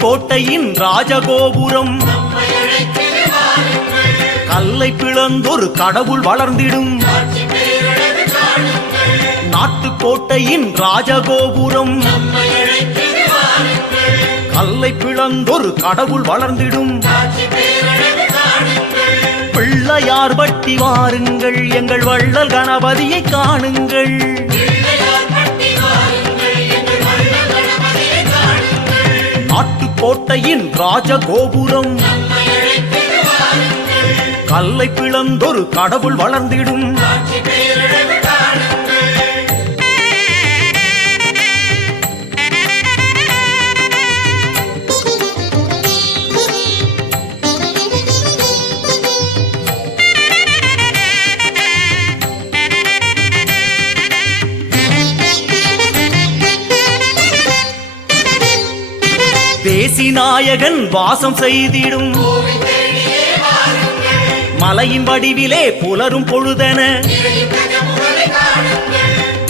நாட்டுக்கோட்டையின் ராஜகோபுரம் கல்லை பிளந்தொரு கடவுள் வளர்ந்திடும். நாட்டுக்கோட்டையின் ராஜகோபுரம் கல்லை பிளந்தொரு கடவுள் வளர்ந்திடும். பிள்ளையார் பட்டி வாருங்கள், எங்கள் வள்ளல் கணபதியை காணுங்கள். நாட்டுக்கோட்டையின் ராஜகோபுரம் கல்லை பிளந்தொரு கடவுள் வளர்ந்திடும். தேசிநாயகன் வாசம் செய்திடும். மலையின் வடிவிலே புலரும் பொழுதென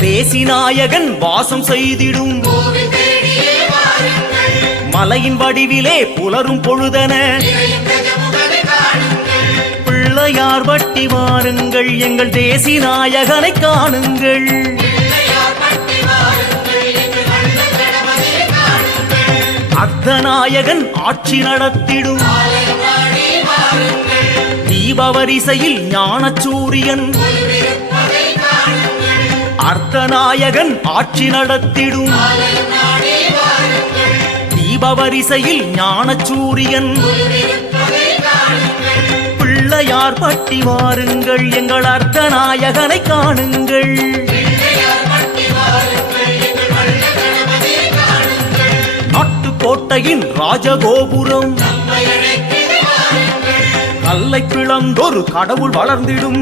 தேசிநாயகன் வாசம் செய்திடும். மலையின் வடிவிலே புலரும் பொழுதென பிள்ளையார் பட்டி வாருங்கள், எங்கள் தேசிநாயகனை காணுங்கள். அர்த்தநாயகன் ஆட்சி நடத்திடும். தீபவரிசையில் ஞானசூரியன் அர்த்தநாயகன் ஆட்சி நடத்திடும். தீபவரிசையில் ஞானசூரியன் பிள்ளையார் பட்டி வாருங்கள், எங்கள் அர்த்தநாயகனை காணுங்கள். நாட்டுக்கோட்டையின் ராஜகோபுரம் கல்லை பிளந்தொரு கடவுள் வளர்ந்திடும்.